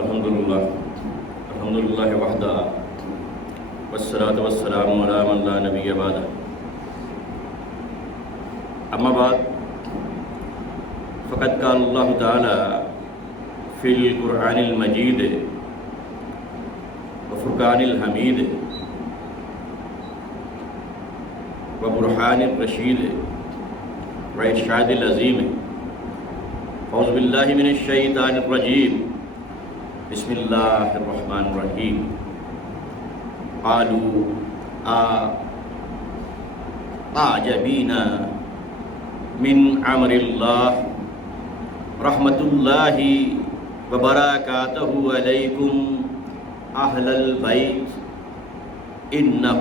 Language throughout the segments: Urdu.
الحمدللہ وحدہ والصلاة والسلام علی من لا نبی بعدہ اما بعد فقد قال اللہ تعالی فی القرآن المجید وفرقان الحمید وبرہان الرشید وارشاد العظیم اعوذ باللہ من الشیطان الرجیم بسم اللہ الرحمن الرحیم قالوا اعجبین من امر اللہ رحمت اللہ وبرکاتہ علیکم اہل البیت انہ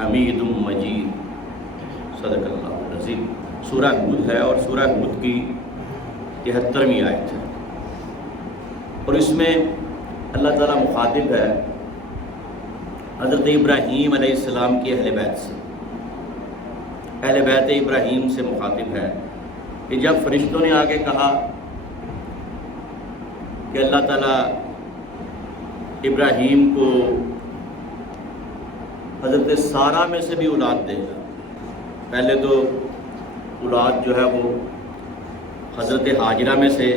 حمید مجید۔ صدق اللہ العظیم۔ سورہ ہود ہے اور سورہ ہود کی 73ویں آیت ہے، اور اس میں اللہ تعالیٰ مخاطب ہے حضرت ابراہیم علیہ السلام کی اہل بیت سے، اہل بیت ابراہیم سے مخاطب ہے کہ جب فرشتوں نے آگے کہا کہ اللہ تعالیٰ ابراہیم کو حضرت سارہ میں سے بھی اولاد دے گا، پہلے تو اولاد جو ہے وہ حضرت ہاجرہ میں سے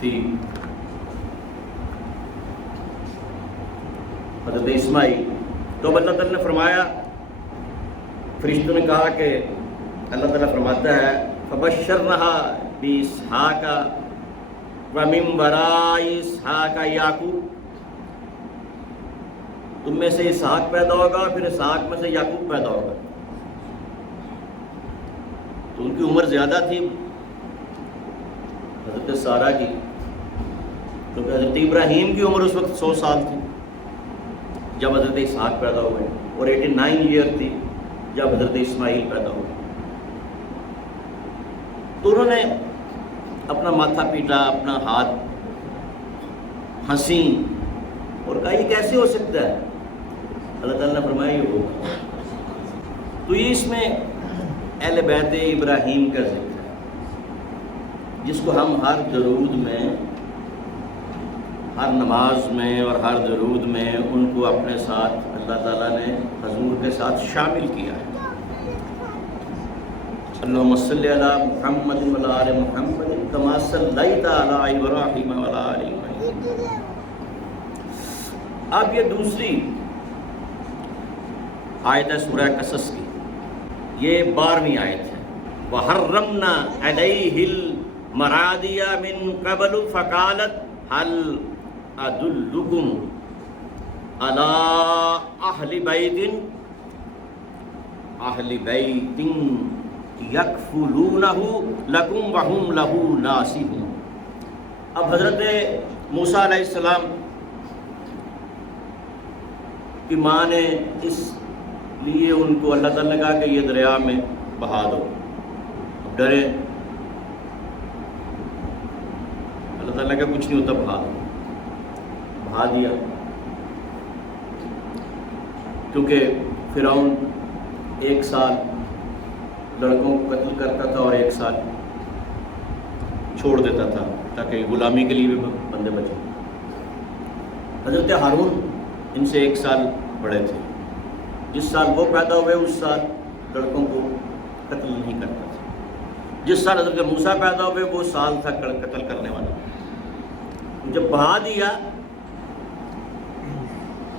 تھی، حضرت اسماعیل، تو اللہ تعالیٰ نے فرمایا، فرشتوں نے کہا کہ اللہ تعالیٰ فرماتا ہے فَبَشَّرْنَهَا بِإِسْحَاقَ وَمِن وَرَاءِ إِسْحَاقَ یعقوب، تم میں سے اسحاق پیدا ہوگا، پھر اسحاق میں سے یعقوب پیدا ہوگا۔ تو ان کی عمر زیادہ تھی حضرت سارہ کی، کیونکہ حضرت ابراہیم کی عمر اس وقت 100 سال تھی جب حضرت اسحاق پیدا ہوئے، اور 89 ایئر تھی جب حضرت اسماعیل پیدا ہوئے۔ تو انہوں نے اپنا ماتھا پیٹا، اپنا ہاتھ ہنسی اور کہا یہ کیسے ہو سکتا ہے؟ اللہ تعالیٰ نے فرمایا یہ ہوگا۔ تو یہ اس میں اہل بیت ابراہیم کا ذکر ہے، جس کو ہم ہر درود میں، ہر نماز میں اور ہر درود میں ان کو اپنے ساتھ اللہ تعالیٰ نے حضور کے ساتھ شامل کیا ہے۔ اللہم صلی علی محمد وعلی آل محمد کما صلیت علی ابراہیم وعلی آل ابراہیم۔ اب یہ دوسری آیت ہے سورہ قصص کی، یہ 12ویں آیت ہے۔ وَحَرَّمْنَا عَلَيْهِ الْمَرَادِيَ مِن قَبْلُ فَقَالَتْ هَلْ أَدُلُّكُمْ عَلَىٰ أَهْلِ بَيْتٍ يَكْفُلُونَهُ لَكُمْ وَهُمْ لَهُ نَاصِحُونَ۔ اب حضرت موسیٰ علیہ السلام کی ماں نے اس لیے ان کو اللہ تعالیٰ نے کہا کہ یہ دریا میں بہا دو، ڈرے، اللہ تعالیٰ نے کہا کچھ نہیں ہوتا، بہا دو، بہا دیا، کیونکہ فرعون 1 سال لڑکوں کو قتل کرتا تھا اور 1 سال چھوڑ دیتا تھا تاکہ غلامی کے لیے بھی بندے بچے۔ حضرت ہارون ان سے 1 سال بڑے تھے، جس سال وہ پیدا ہوئے اس سال لڑکوں کو قتل نہیں کرتا تھا، جس سال حضرت موسیٰ پیدا ہوئے وہ سال تھا قتل کرنے والا۔ جب بہا دیا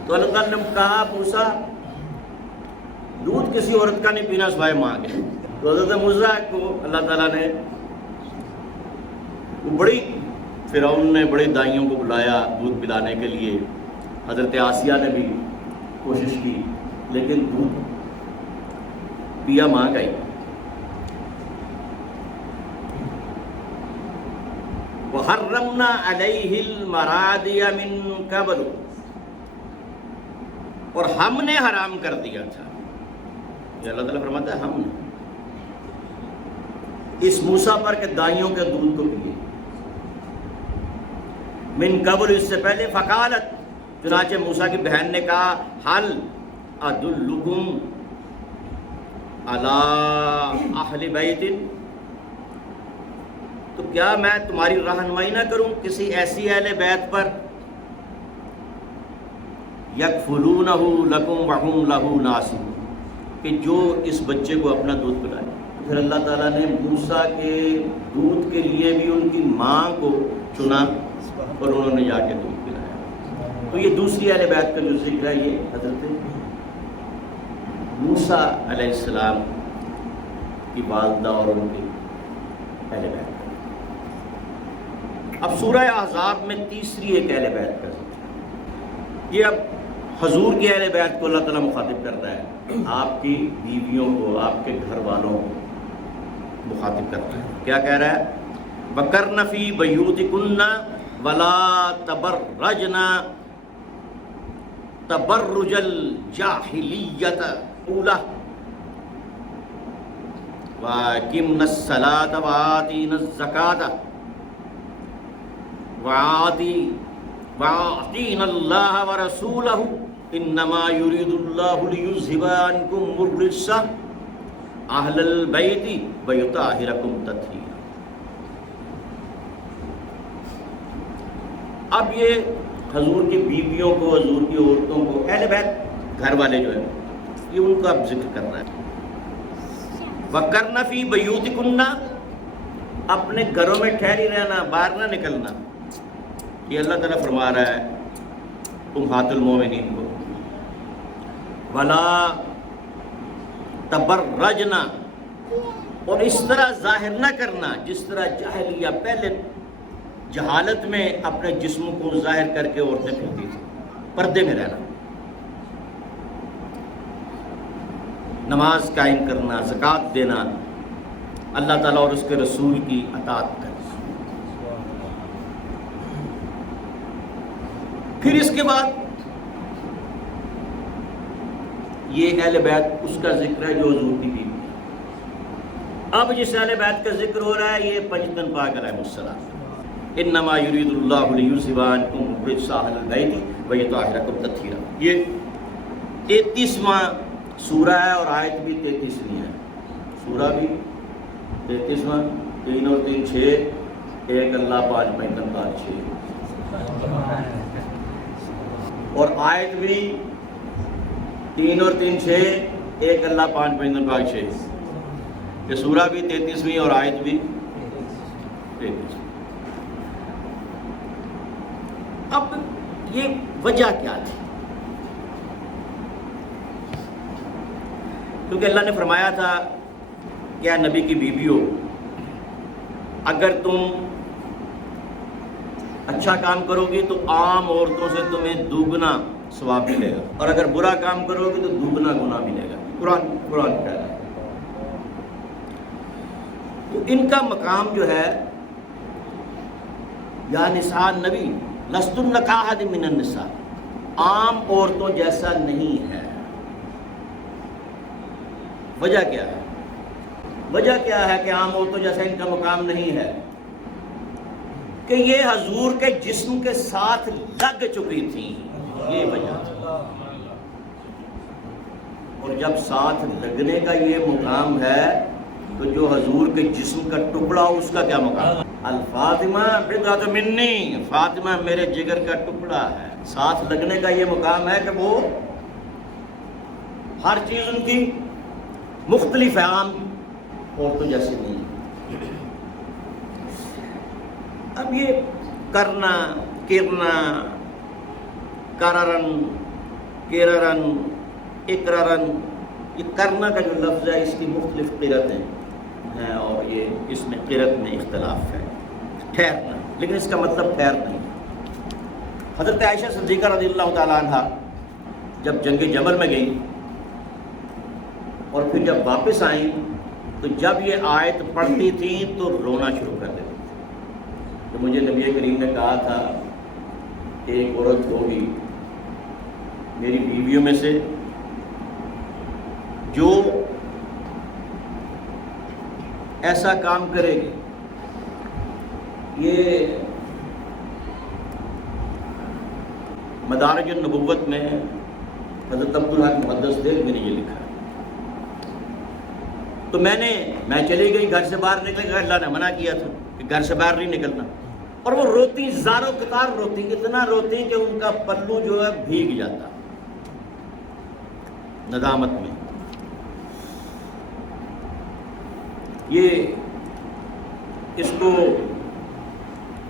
تو اللہ تعالیٰ نے کہا موسیٰ دودھ کسی عورت کا نہیں پینا سوائے ماں کے۔ تو حضرت موسیٰ کو اللہ تعالیٰ نے فرعون نے بڑے دائیوں کو بلایا دودھ پلانے کے لیے، حضرت آسیہ نے بھی کوشش کی، لیکن دودھ پیا ماں کا ہی۔ وَحَرَّمْنَا عَلَيْهِ الْمَرَادِيَ مِن قَبْلُ، اور ہم نے حرام کر دیا تھا، یہ اللہ تعالیٰ فرماتا ہے ہم نے اس موسیٰ پر کہ دائیوں کے دودھ کو پیے، من قبل اس سے پہلے، فقالت، چنانچہ موسیٰ کی بہن نے کہا، حل ادلکم علی اہل بیت، تو کیا میں تمہاری رہنمائی نہ کروں کسی ایسی اہل بیت پر یکفلونہ لکم وہم لہ ناصحون، کہ جو اس بچے کو اپنا دودھ پلائے۔ پھر اللہ تعالیٰ نے موسیٰ کے دودھ کے لیے بھی ان کی ماں کو چنا اور انہوں نے جا کے دودھ پلایا۔ تو یہ دوسری اہل بیت کا جو ذکر ہے یہ حضرت موسیٰ علیہ السلام کی والدہ اور ان کی اہل بیت۔ اب سورہ احزاب میں تیسری ایک اہل بیت کا ذکر ہے۔ یہ اب حضور کی اہل بیت کو اللہ تعالیٰ مخاطب کرتا ہے، آپ کی بیویوں کو، آپ کے گھر والوں کو مخاطب کرتا ہے۔ کیا کہہ رہا ہے؟ وَقَرْنَ فِي بَيُوتِكُنَّ وَلَا تَبَرَّجْنَ تَبَرُّجَ الْجَاهِلِيَّةِ الْأُولَىٰ وَأَقِمْنَ الصَّلَاةَ وَآتِينَ الزَّكَاةَ وَأَطِيعْنَ اللَّهَ وَرَسُولَهُ إِنَّمَا يُرِيدُ اللَّهُ لِيُذْهِبَ عَنكُمُ الرِّجْسَ أَهْلَ الْبَيْتِ وَيُطَهِّرَكُمْ تَطْهِيرًا۔ اب یہ حضور کی بیویوں کو، حضور کی عورتوں کو، اہل بیت گھر والے جو ہیں یہ ان کا اب ذکر کر رہا ہے۔ وَقَرْنَ فِي بَيُوتِكُنَّ، اپنے گھروں میں ٹھہری رہنا، باہر نہ نکلنا۔ یہ اللہ تعالیٰ فرما رہا ہے امہات المومنین کو۔ وَلَا تَبَرَّجْنَ، اور اس طرح ظاہر نہ کرنا جس طرح جاہلیہ پہلے جہالت میں اپنے جسم کو ظاہر کر کے عورتیں پھرتی تھیں، پردے میں رہنا، نماز قائم کرنا، زکوٰۃ دینا، اللہ تعالیٰ اور اس کے رسول کی اطاعت کرنا۔ پھر اس کے بعد یہ اہل بیت اس کا ذکر ہے جو حضور کی بیوی۔ اب جس اہل بیت کا ذکر ہو رہا ہے یہ پنجتن پاک علیہ السلام۔ انما یرید اللہ لیذھب عنکم الرجس اہل البیت ویطہرکم تطہیرا۔ یہ 33واں سورہ ہے اور آیت بھی 33ویں ہے۔ سورہ بھی 33واں، 3 اور 3 6، 1 اللہ 5 5 5 6، اور آیت بھی 3 اور 3 6، 1 اللہ 5 5 5 6۔ یہ سورہ بھی 33ویں اور آیت بھی 33۔ اب یہ وجہ کیا تھی؟ کیونکہ اللہ نے فرمایا تھا کہ اے نبی کی بیویوں، اگر تم اچھا کام کرو گی تو عام عورتوں سے تمہیں دوگنا ثواب ملے گا، اور اگر برا کام کرو گی تو دوگنا گناہ ملے گا۔ قرآن کہہ رہا ہے۔ تو ان کا مقام جو ہے، یا نساء النبی لستن کاحد من النساء، عام عورتوں جیسا نہیں ہے۔ وجہ کیا ہے؟ وجہ کیا ہے کہ عام عورتوں جیسا ان کا مقام نہیں ہے؟ کہ یہ حضور کے جسم کے ساتھ لگ چکی تھیں، یہ وجہ تھی۔ اور جب ساتھ لگنے کا یہ مقام ہے تو جو حضور کے جسم کا ٹکڑا ہو اس کا کیا مقام؟ الفاطمہ بضعۃ منی، فاطمہ میرے جگر کا ٹکڑا ہے۔ ساتھ لگنے کا یہ مقام ہے کہ وہ ہر چیز ان کی مختلف ہے، عام عورتوں جیسے نہیں۔ اب یہ کرنا، کرنا، کررن، کررن، اکررن، یہ کرنا کا جو لفظ ہے اس کی مختلف قرتیں ہیں، اور یہ اس میں قرت میں اختلاف ہے۔ ٹھہرنا، لیکن اس کا مطلب ٹھہر نہیں۔ حضرت عائشہ صدیقہ رضی اللہ تعالیٰ عنہ جب جنگ جمل میں گئیں اور پھر جب واپس آئیں تو جب یہ آیت پڑھتی تھیں تو رونا شروع کر دیتی تھیں۔ تو مجھے نبی کریم نے کہا تھا کہ ایک عورت ہوگی میری بیویوں میں سے جو ایسا کام کرے گی۔ یہ مدارج النبوت میں حضرت عبدالحق محدث دہلوی نے یہ لکھا ہے۔ تو میں چلی گئی، گھر سے باہر نکلے گا، اللہ نے منع کیا تھا۔ کہ گھر سے باہر نہیں نکلنا. اور وہ روتی زاروں قطار روتی، اتنا روتی کہ ان کا پلو جو ہے بھیگ جاتا ندامت میں.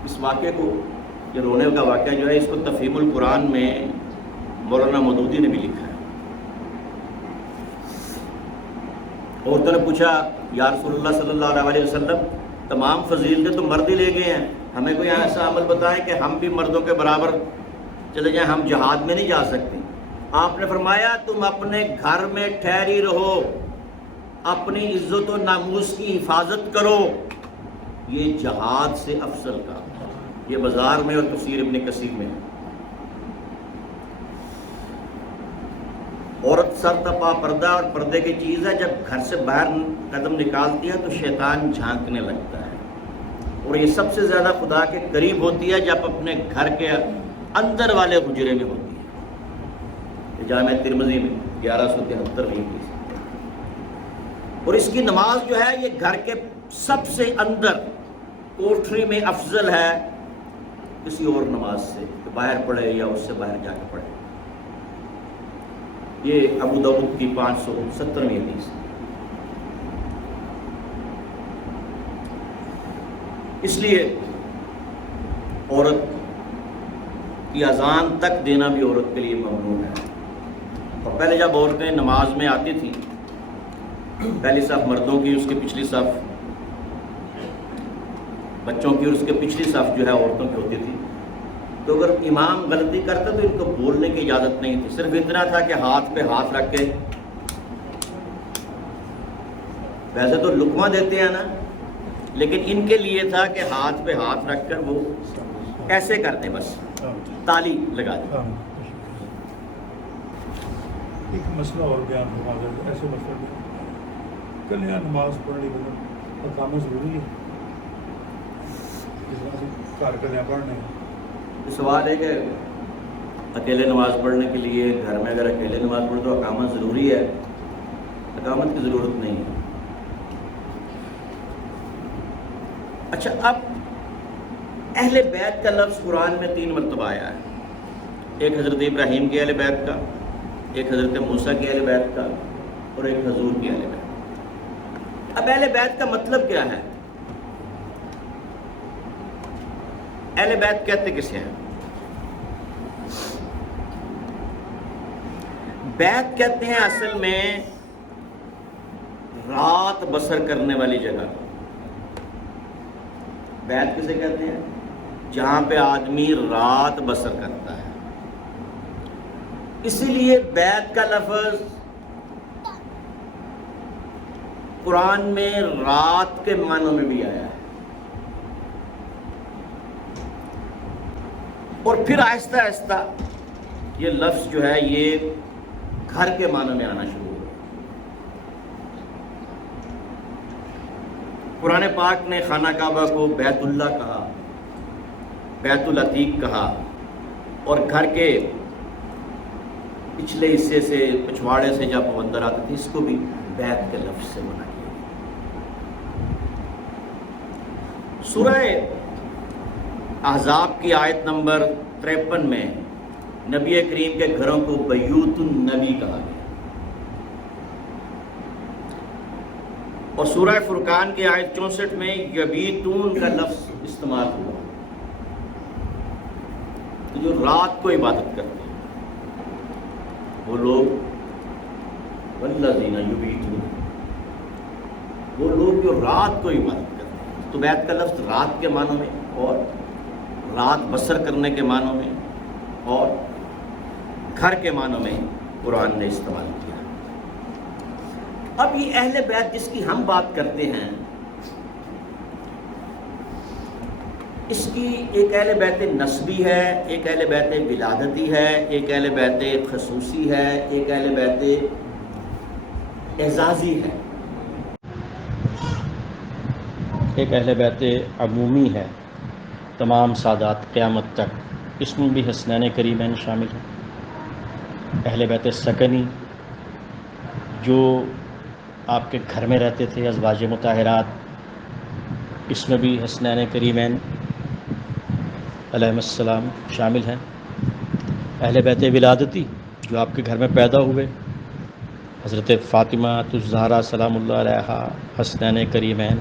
اس واقعے کو، یہ رونے کا واقعہ جو ہے، اس کو تفہیم القرآن میں مولانا مودودی نے بھی لکھا ہے. عورتوں نے پوچھا یا رسول اللہ صلی اللہ علیہ وسلم، تمام فضیلتیں تو مرد ہی لے گئے ہیں، ہمیں کوئی ایسا عمل بتائیں کہ ہم بھی مردوں کے برابر چلے جائیں، ہم جہاد میں نہیں جا سکتے. آپ نے فرمایا تم اپنے گھر میں ٹھہری رہو، اپنی عزت و ناموس کی حفاظت کرو، یہ جہاد سے افضل کا. یہ بازار میں اور تفسیر ابن کثیر میں. عورت سر تپا پردہ اور پردے کی چیز ہے، جب گھر سے باہر قدم نکالتی ہے تو شیطان جھانکنے لگتا ہے، اور یہ سب سے زیادہ خدا کے قریب ہوتی ہے جب اپنے گھر کے اندر والے حجرے میں ہوتی ہے. جامع ترمذی میں 1173 حدیث. اور اس کی نماز جو ہے یہ گھر کے سب سے اندر کوٹھری میں افضل ہے کسی اور نماز سے، کہ باہر پڑھے یا اس سے باہر جا کے پڑھے. یہ ابو داؤد کی 570ویں حدیث. اس لیے عورت کی اذان تک دینا بھی عورت کے لیے ممنوع ہے. اور پہلے جب عورتیں نماز میں آتی تھیں، پہلی صف مردوں کی، اس کے پچھلی صف بچوں کی، اور اس کے پچھلی صف جو ہے عورتوں کی ہوتی تھی. تو اگر امام غلطی کرتا تو ان کو بولنے کی اجازت نہیں تھی، صرف اتنا تھا کہ ہاتھ پہ ہاتھ رکھ کے، ویسے تو لقمہ دیتے ہیں نا، لیکن ان کے لیے تھا کہ ہاتھ پہ ہاتھ رکھ کر وہ ایسے کر دیں، بس تالی لگا دیں. ایک مسئلہ اور بیان ہوا ہے، ایسے مسئلہ کل یہاں نماز پڑھنے کے بعد اقامہ ضروری ہے، اس طرح سے گھر کا پڑھنے. سوال ہے کہ اکیلے نماز پڑھنے کے لیے گھر میں اگر اکیلے نماز پڑھے تو اقامت ضروری ہے؟ اقامت کی ضرورت نہیں ہے. اچھا، اب اہل بیت کا لفظ قرآن میں 3 مرتبہ آیا ہے. ایک حضرت ابراہیم کے اہل بیت کا، ایک حضرت موسیٰ کے اہل بیت کا، اور ایک حضور کے اہل بیت. اب اہل بیت کا مطلب کیا ہے؟ اہل بیت کہتے کسے ہیں؟ بیت کہتے ہیں اصل میں رات بسر کرنے والی جگہ. بیت کسے کہتے ہیں؟ جہاں پہ آدمی رات بسر کرتا ہے. اسی لیے بیت کا لفظ قرآن میں رات کے معنوں میں بھی آیا ہے، اور پھر آہستہ آہستہ یہ لفظ جو ہے یہ گھر کے معنوں میں آنا شروع ہوا. قرآن پاک نے خانہ کعبہ کو بیت اللہ کہا، بیت العتیق کہا، اور گھر کے پچھلے حصے سے، پچھواڑے سے جب وہ اندر آتے تھے، اس کو بھی بیت کے لفظ سے منع کیا. سورہ احزاب کی آیت نمبر 53 میں نبی کریم کے گھروں کو بیوت النبی کہا گیا، اور سورہ فرقان کی آیت 64 میں یبیتون کا لفظ استعمال ہوا، جو رات کو عبادت کرتے ہیں وہ لوگ، والذین یبیتون، وہ لوگ جو رات کو عبادت کرتے ہیں. تو بیت کا لفظ رات کے معنوں میں اور رات بسر کرنے کے معنوں میں اور گھر کے معنوں میں قرآن نے استعمال کیا. اب یہ اہل بیت جس کی ہم بات کرتے ہیں، اس کی ایک اہل بیت نسبی ہے، ایک اہل بیت ولادتی ہے، ایک اہل بیت خصوصی ہے، ایک اہل بیت اعزازی ہے، ایک اہل بیت عمومی ہے، تمام سادات قیامت تک. اس میں بھی حسنین کریمین شامل ہیں. اہل بیت سکنی جو آپ کے گھر میں رہتے تھے، ازواج مطہرات، اس میں بھی حسنین کریمین علیہ السلام شامل ہیں، اہل بیت ولادتی جو آپ کے گھر میں پیدا ہوئے، حضرت فاطمہ الزہرا سلام اللہ علیہا، حسنین کریمین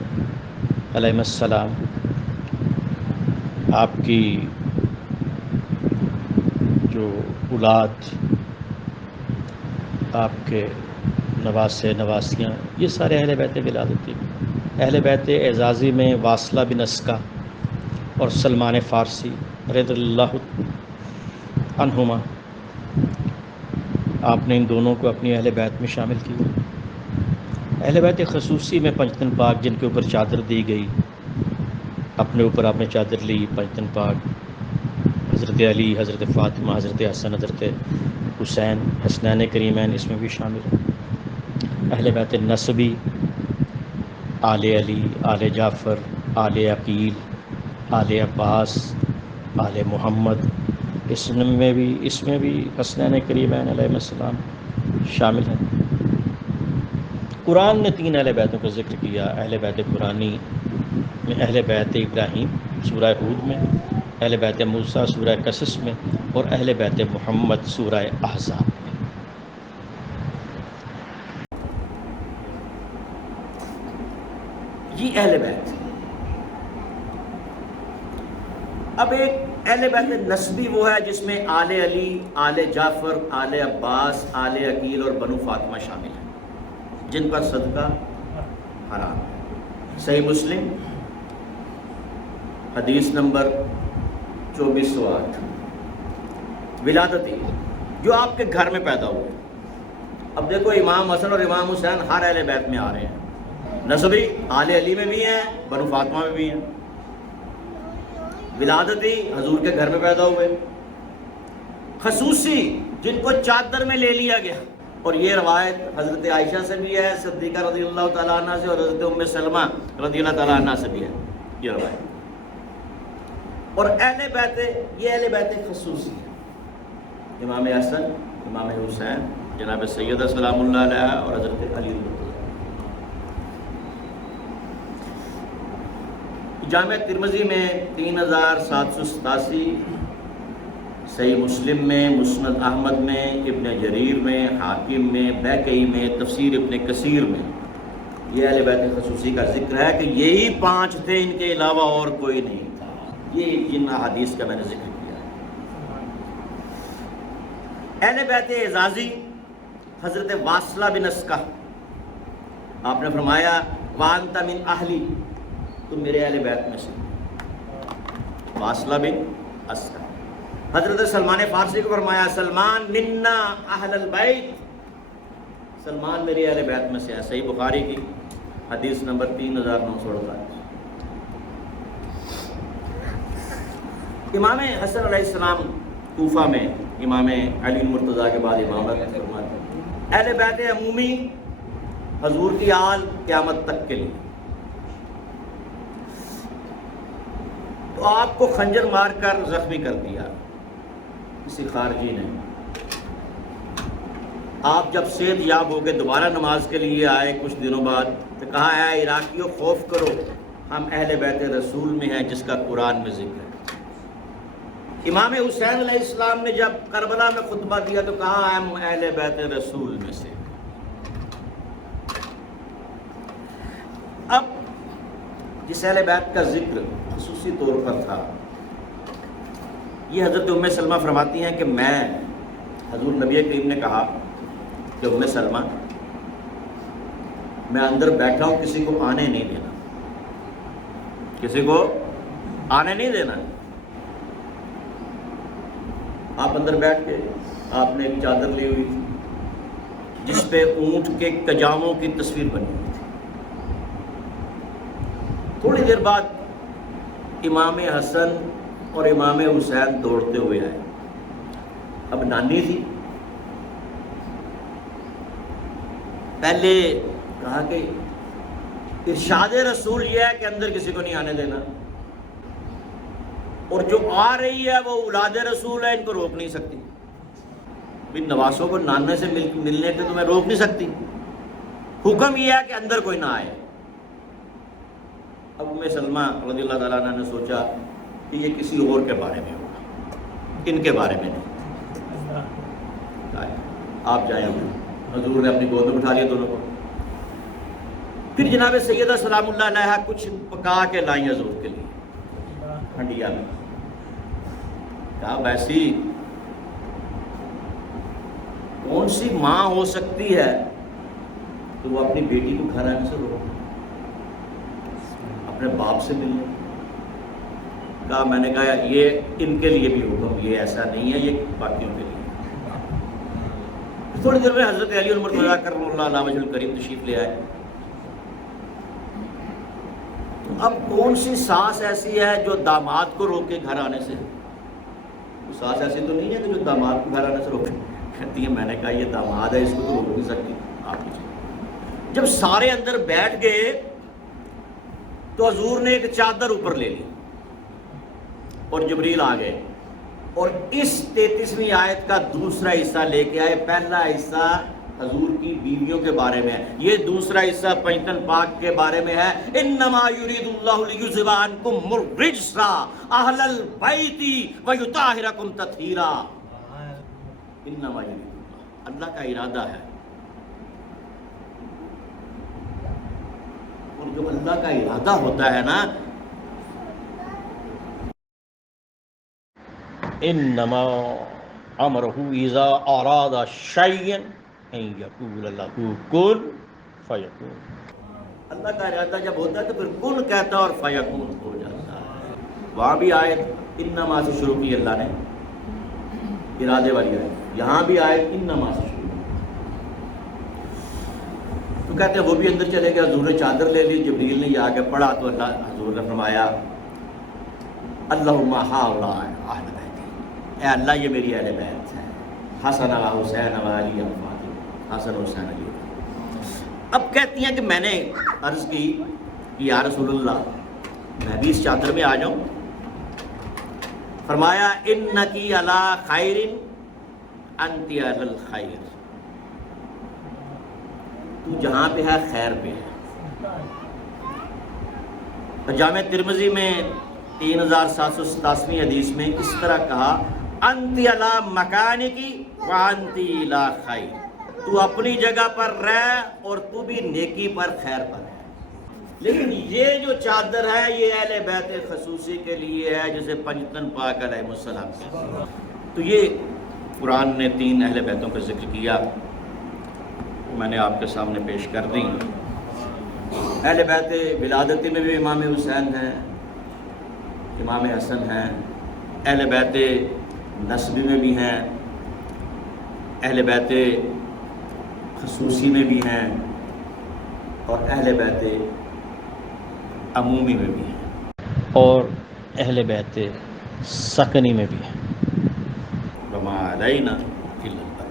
علیہ السلام، آپ کی جو اولاد، آپ کے نواسے نواسیاں، یہ سارے اہل بیت ولادتی۔ اہل بیت اعزازی میں واصلہ بن اسقا اور سلمان فارسی رضی اللہ عنہما، آپ نے ان دونوں کو اپنی اہل بیت میں شامل کیا۔ اہل بیت خصوصی میں پنجتن پاک جن کے اوپر چادر دی گئی، اپنے اوپر آپ نے چادر لی، پنجتن پاک حضرت علی، حضرت فاطمہ، حضرت حسن، حضرت حسین، حسنین کریمین اس میں بھی شامل ہیں۔ اہل بیت نسبی، آل علی، آل جعفر، آل عقیل، آل عباس، آل محمد، اس میں بھی حسنین کریمین علیہ السلام شامل ہیں۔ قرآن نے 3 اہل بیتوں کا ذکر کیا، اہل بیت قرآنی میں اہل بیت ابراہیم سورہ ہود میں، اہل بیت موسیٰ سورہ قصص میں، اور اہل بیت محمد سورہ احزاب میں۔ یہ اہل بیت۔ اب ایک اہل بیت نسبی وہ ہے جس میں آل علی، آل جعفر، آل عباس، آل عقیل اور بنو فاطمہ شامل ہیں، جن پر صدقہ حرام ہے۔ صحیح مسلم حدیث نمبر 2408، ولادتی جو آپ کے گھر میں پیدا ہوئے۔ اب دیکھو امام حسن اور امام حسین ہر اہل بیت میں آ رہے ہیں، نسبی آل علی میں بھی ہیں، بنو فاطمہ میں بھی ہیں، ولادتی حضور کے گھر میں پیدا ہوئے، خصوصی جن کو چادر میں لے لیا گیا، اور یہ روایت حضرت عائشہ سے بھی ہے، صدیقہ رضی اللہ تعالیٰ عنہ سے، اور حضرت ام سلمہ رضی اللہ تعالیٰ عنہ سے بھی ہے یہ روایت۔ اور اہل بیت، یہ اہل بیت خصوصی ہے، امام حسن، امام حسین، جناب سیدہ سلام اللہ علیہ اور حضرت علی رضی اللہ۔ جامع ترمذی میں 3787، صحیح مسلم میں، مسند احمد میں، ابن جریر میں، حاکم میں، بیہقی میں، تفسیر ابن کثیر میں یہ اہل بیت خصوصی کا ذکر ہے کہ یہی 5 تھے، ان کے علاوہ اور کوئی نہیں تھا۔ یہ جن احادیث کا میں نے ذکر کیا ہے۔ اہل بیت اعزازی حضرت واصلہ بن اسقا، آپ نے فرمایا وانت من اہلی، تم میرے اہل بیت میں سے، واصلہ بن اسقا۔ حضرت سلمان فارسی کو فرمایا سلمان منا اہل البیت، سلمان میرے اہل بیت میں سے ہے۔ صحیح بخاری کی حدیث نمبر 3948۔ امام حسن علیہ السلام کوفہ میں امام علی المرتضیٰ کے بعد امامت فرماتے ہیں، اہل بیت عمومی حضور کی آل قیامت تک کے لیے۔ تو آپ کو خنجر مار کر زخمی کر دیا کسی خارجی نے، آپ جب صحت یاب ہو کے دوبارہ نماز کے لیے آئے کچھ دنوں بعد، تو کہا اے عراقیوں خوف کرو، ہم اہل بیت رسول میں ہیں جس کا قرآن میں ذکر ہے۔ امام حسین علیہ السلام نے جب کربلا میں خطبہ دیا تو کہا ہم اہل بیت رسول میں سے۔ اب جس اہل بیت کا ذکر خصوصی طور پر تھا، یہ حضرت ام سلمہ فرماتی ہیں کہ میں، حضور نبی کریم نے کہا کہ ام سلمہ میں اندر بیٹھا ہوں، کسی کو آنے نہیں دینا، کسی کو آنے نہیں دینا۔ آپ اندر بیٹھ کے، آپ نے ایک چادر لی ہوئی تھی جس پہ اونٹ کے کجاووں کی تصویر بنی ہوئی تھی۔ تھوڑی دیر بعد امام حسن اور امام حسین دوڑتے ہوئے آئے۔ اب نانی تھی، پہلے کہا کہ ارشاد رسول یہ ہے کہ اندر کسی کو نہیں آنے دینا، اور جو آ رہی ہے وہ اولاد رسول ہے، ان کو روک نہیں سکتی، ان نواسوں کو نانے سے ملنے سے تمہیں روک نہیں سکتی، حکم یہ ہے کہ اندر کوئی نہ آئے۔ اب ام سلمہ رضی اللہ تعالیٰ عنہ نے سوچا کہ یہ کسی اور کے بارے میں ہوگا، ان کے بارے میں نہیں۔ آپ جائیں، حضور نے اپنی گود میں بٹھا لیا دونوں کو۔ پھر جناب سیدہ سلام اللہ علیہ کچھ پکا کے لائیں حضور کے لیے ہنڈیا میں۔ کہا ویسی کون سی ماں ہو سکتی ہے تو وہ اپنی بیٹی کو گھر آنے سے روکے، اپنے باپ سے ملنے؟ کہا میں نے کہا یہ ان کے لیے بھی حکم، یہ ایسا نہیں ہے، یہ باقیوں کے لیے۔ تھوڑی دیر میں حضرت علی المرتضیٰ کرم اللہ علیہ وجہ الکریم تشریف لے آئے۔ اب کون سی ساس ایسی ہے جو داماد کو روکے گھر آنے سے؟ ساس ایسی تو نہیں ہے کہ جو داماد کو گھر آنے سے روکے۔ کہتی ہے میں نے کہا یہ داماد ہے، اس کو تو روک نہیں سکتی آپ کچھ۔ جب سارے اندر بیٹھ گئے تو حضور نے ایک چادر اوپر لے لی اور جبریل آ گئے اور اس 33ویں آیت کا دوسرا حصہ لے کے آئے۔ پہلا حصہ حضور کی بیویوں کے بارے میں ہے، یہ دوسرا حصہ پنجتن پاک کے بارے میں ہے۔ انما یرید اللہ لیذھب عنکم الرجس اہل البیت ویطہرکم تطہیرا۔ انما یرید اللہ کا ارادہ ہے، اور جو اللہ کا ارادہ ہوتا ہے نا، انما امرہ اذا اراد شیئا ان یقول له کن فیکون۔ اللہ کا ارادہ جب ہوتا ہے تو پھر کن کہتا ہے اور فیکون ہو جاتا ہے۔ وہاں بھی آیت انما سے شروع کی اللہ نے، ارادے والی آیت، یہاں بھی آیت انما سے شروع کی۔ تو کہتے ہیں وہ بھی اندر چلے گئے، حضور نے چادر لے لی، جبریل نے یہ آگے پڑھا تو اللہ حضور نے فرمایا اللہم ہؤلاء اہل بیتی، اے اللہ یہ میری اہل بیت ہے، حسن و حسین و علی و فاطمہ، حسن و حسین علی۔ اب کہتی ہیں کہ میں نے عرض کی کہ یا رسول اللہ میں بھی اس چادر میں آ جاؤں؟ فرمایا انکی علی خیر انتی علی الخیر، تو جہاں پہ ہے خیر پہ ہے۔ جامع ترمذی میں 3787ویں حدیث میں اس طرح کہا انتی علی مکانکی وانتی علی خیر، تو اپنی جگہ پر رہ اور تو بھی نیکی پر خیر پر ہے۔ لیکن یہ جو چادر ہے یہ اہل بیت خصوصی کے لیے ہے، جسے پنجتن پاک علیہ السلام سے۔ تو یہ قرآن نے 3 اہل بیتوں کا ذکر کیا، میں نے آپ کے سامنے پیش کر دی۔ اہل بیت ولادتی میں بھی امام حسین ہیں، امام حسن ہیں، اہل بیت نسبی میں بھی ہیں، اہل بیت خصوصی میں بھی ہیں، اور اہل بیت عمومی میں بھی ہیں، اور اہل بیت سکنی میں بھی ہیں۔ وما علینا الا البلاغ۔